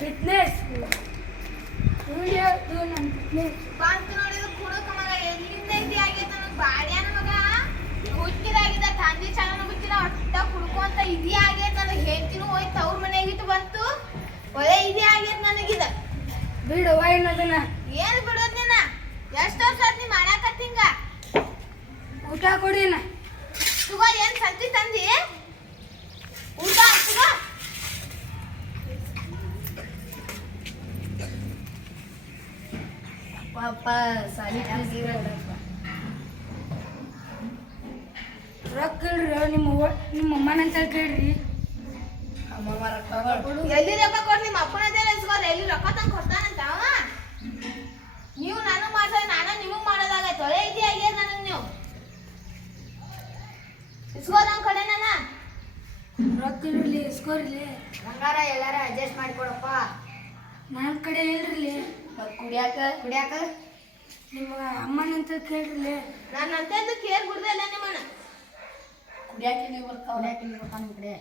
Fitness ವಿಡಿಯೋದು ನನ್ನ fitness ಬಂತು ನೋಡಿದ ಕುಡುಕ ಮಗ ಎಲ್ಲಿಂದ ಐತಿ ಆಗೈತೆ ನನಗೆ ಬಾಡ್ಯಾನ ಮಗ. ಹುಚ್ಚಿದಾಗಿದ್ದ ತಂದೆ ಚೆನ್ನಾಗಿ ಗೊತ್ತಿಲ್ಲ ಒಟ್ಟ ಕುಡ್ಕೊಂತ ಇದೇ ಆಗೈತೆ ನನಗೆ ಹೇಳ್ತೀನಿ ಹೋಯ್ತು ಅವ್ರ ಮನೆಗಿತ್ತು ಬಂತು. ಒಳ್ಳೆ ಇದೇ ಆಗೈತೆ ನನಗಿದ. ಬಿಡು ಏನದನ್ನ ಏನು ಬಿಡೋದು ನೀನ ಎಷ್ಟು ವರ್ಷ ಆತ್ ನೀ ಮಾಡಾಕತ್ತೀಂಗ ಊಟ ಕೊಡಿನ ತಗೋ ಏನು ಸಂತಿ ತಂದಿ? ರೊಕ್ಕ ಇಲ್ರಿ ನಿಮ್ಮ ಅಮ್ಮನ ನಿಮ್ಮ ಅಮ್ಮನಂತ ಕೇಳ್ರಿ. ಎಲ್ಲಿ ರೊಕ್ಕ ಕೊಡ್ ನಿಮ್ಮ ಅಪ್ಪನ ಹತ್ರ ಇಸ್ಕೋರ್ ಎಲ್ಲಿ ರೊಕ್ಕ ತಂದು ಕೊಡ್ತಾನಂತ ಅವ? ನೀವು ನಾನು ಮಾಡ್ತಾರೆ ನಾನು ನಿಮಗೆ ಮಾಡೋದಾಗೈತೆ. ತೊಳೆ ಇದೇ ಆಗ್ಯಾರ ನನಗೆ ನೀವು. ಇಸ್ಕೋ ನಮ್ಮ ಕಡೆ ನನ್ನ. ರೊಕ್ಕ ಇಲ್ರಿ ಇಸ್ಕೋರ್ಲಿ ಬಂಗಾರ ಎಲ್ಲಾರ ಅಡ್ಜಸ್ಟ್ ಮಾಡಿಕೊಡಪ್ಪ ನನ್ನ ಕಡೆ ಇಲ್ರಿ. ಕುಡಿಯಾಕ? ಕುಡಿಯಾಕ? ನಿಮ್ಮ ಅಮ್ಮನಂತ ಕೇಳ್ರಿ ನಾನು ಅಂತ ಕೇರ್ ಬಿಡ್ದಲ್ಲ ನಿಮ್ಮನ್ನ ಕುಡಿಯಾಕ ನೀವು ಬರ್ತಾವ? ಕುಡಿಯಾಕ ನೀವು ಬರ್ತಾವ ನಿಮ್ಮ ಕಡೆ?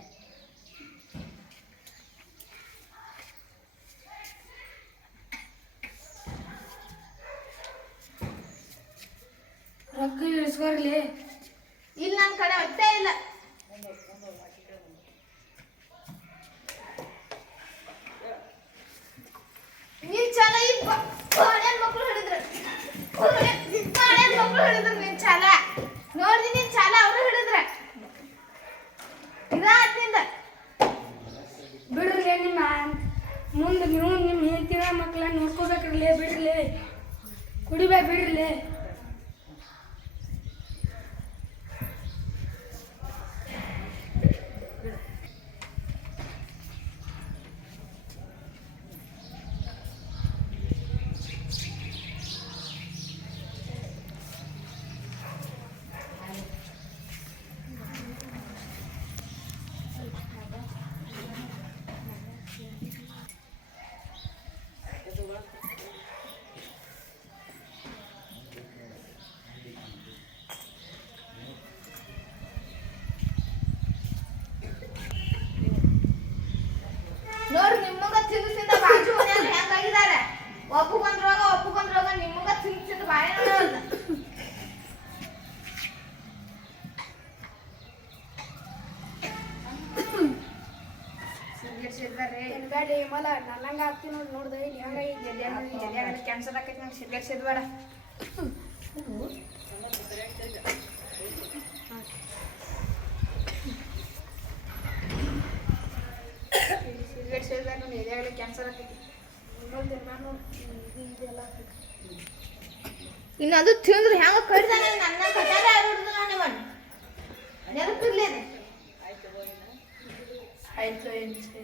ರೊಕ್ಕ ಇಳಿಸ್ಕೊರ್ಲಿ ಇಲ್ಲಿ ನನ್ನ ಕಡೆ ಅತ್ತೇ ಇಲ್ಲ. ಇದಾತಿಂದ ಬಿಡ್ರಲಿ ನಿಮ್ಮ ಮುಂದೆ ನೀವು ನಿಮ್ಮ ಹೆಂಡತಿನ ಮಕ್ಕಳನ್ನ ನೋಡ್ಕೋಬೇಕ್ರಲ್ಲೇ ಬಿಡ್ರಿ ಕುಡಿಬೇಕು ಬಿಡ್ರಲಿ ಗಾಡಿ ಮಲ ನನ್ನಂಗ ಆಗ್ತೀನಿ ನೋಡಿ ನೋಡ್ದೆ ಇಲ್ಲಿ ಹಂಗಾಗಿ ಜಲ್ದಿ ಜಲ್ದಿ ಕ್ಯಾನ್ಸಲ್ ಆಕೈತಿ ನಂಗೆ ಸಿಗರೇಟ್ ಬೇಡ. ಎದೆಯಾಗಲಿ ಕ್ಯಾನ್ಸರ್ ಆಕೈತಿ. ನಾನು ಇದೆಲ್ಲ ಇನ್ನು ಇನ್ನದು ತಿಂದ್ರೆ ಹೆಂಗ ಕಡಿದಾನೆ ನನ್ನ ಕಟ್ಟಾರ ಯಾರು ಹಿಡಿದು ನಾನು friends.